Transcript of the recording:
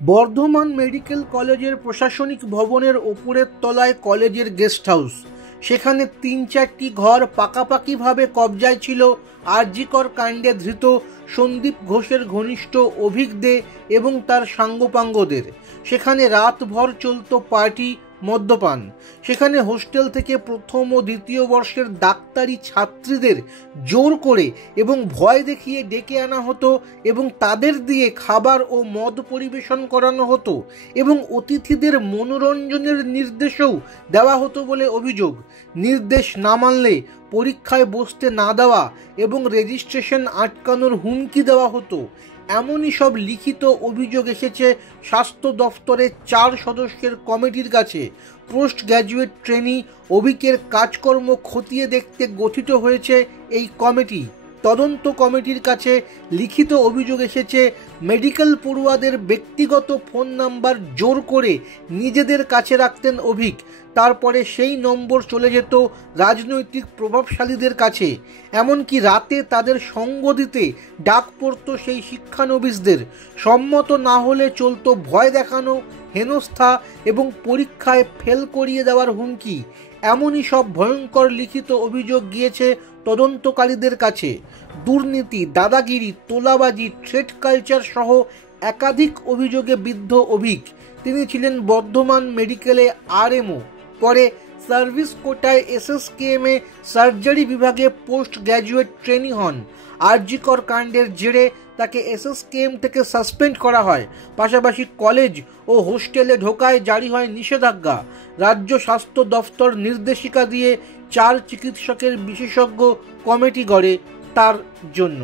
Bardhaman medical কলেজের প্রশাসনিক ভবনের ওপরের তলায় কলেজের গেস্ট হাউস। সেখানে ৩-৪টি ঘর পাকাপাকিভাবে কবজায় ছিল আরজিকর কাণ্ডে ধৃত সন্দীপ ঘোষের ঘনিষ্ঠ অভিক দে এবং তার সাঙ্গপাঙ্গদের। সেখানে রাতভর চলত পার্টি, মদ্যপান। সেখানে হোস্টেল থেকে প্রথম ও দ্বিতীয় বর্ষের ডাক্তারি ছাত্রীদের জোর করে এবং ভয় দেখিয়ে ডেকে আনা হতো এবং তাদের দিয়ে খাবার ও মদ পরিবেশন করানো হতো এবং অতিথিদের মনোরঞ্জনের নির্দেশও দেওয়া হতো বলে অভিযোগ। নির্দেশ না মানলে পরীক্ষায় বসতে না দেওয়া এবং রেজিস্ট্রেশন আটকানোর হুমকি দেওয়া হতো। এমনই সব লিখিত অভিযোগ এসেছে স্বাস্থ্য দফতরের 4 সদস্যের কমিটির কাছে। পোস্ট গ্র্যাজুয়েট ট্রেনি অভিকের কাজকর্ম খতিয়ে দেখতে গঠিত হয়েছে এই কমিটি। তদন্ত কমিটির কাছে লিখিত অভিযোগ এসেছে মেডিকেল পড়ুয়াদের ব্যক্তিগত ফোন নাম্বার জোর করে নিজেদের কাছে রাখতেন অভিক। তারপরে সেই নম্বর চলে যেত রাজনৈতিক প্রভাবশালীদের কাছে। এমনকি রাতে তাদের সঙ্গ দিতে ডাক পড়ত সেই শিক্ষানবিশদের। সম্মত না হলে চলত ভয় দেখানো, হেনস্থা এবং পরীক্ষায় ফেল করিয়ে দেওয়ার হুমকি। এমনই সব ভয়ঙ্কর লিখিত অভিযোগ গিয়েছে তদন্তকারীদের কাছে। দুর্নীতি, দাদাগিরি, তোলাবাজি, থ্রেট কালচার সহ একাধিক অভিযোগে বিদ্ধ অভিক। তিনি ছিলেন বর্ধমান মেডিকেলে আরএমও, পরে সার্ভিস কোটায় এসএসকেএমে সার্জারি বিভাগে পোস্ট গ্র্যাজুয়েট ট্রেনি হন। আরজিকর কাণ্ডের জেরে তাকে এসএসকেএম থেকে সাসপেন্ড করা হয়। পাশাপাশি কলেজ ও হোস্টেলে ঢোকায় জারি হয় নিষেধাজ্ঞা। রাজ্য স্বাস্থ্য দফতর নির্দেশিকা দিয়ে 4 চিকিৎসকের বিশেষজ্ঞ কমিটি গড়ে তার জন্য।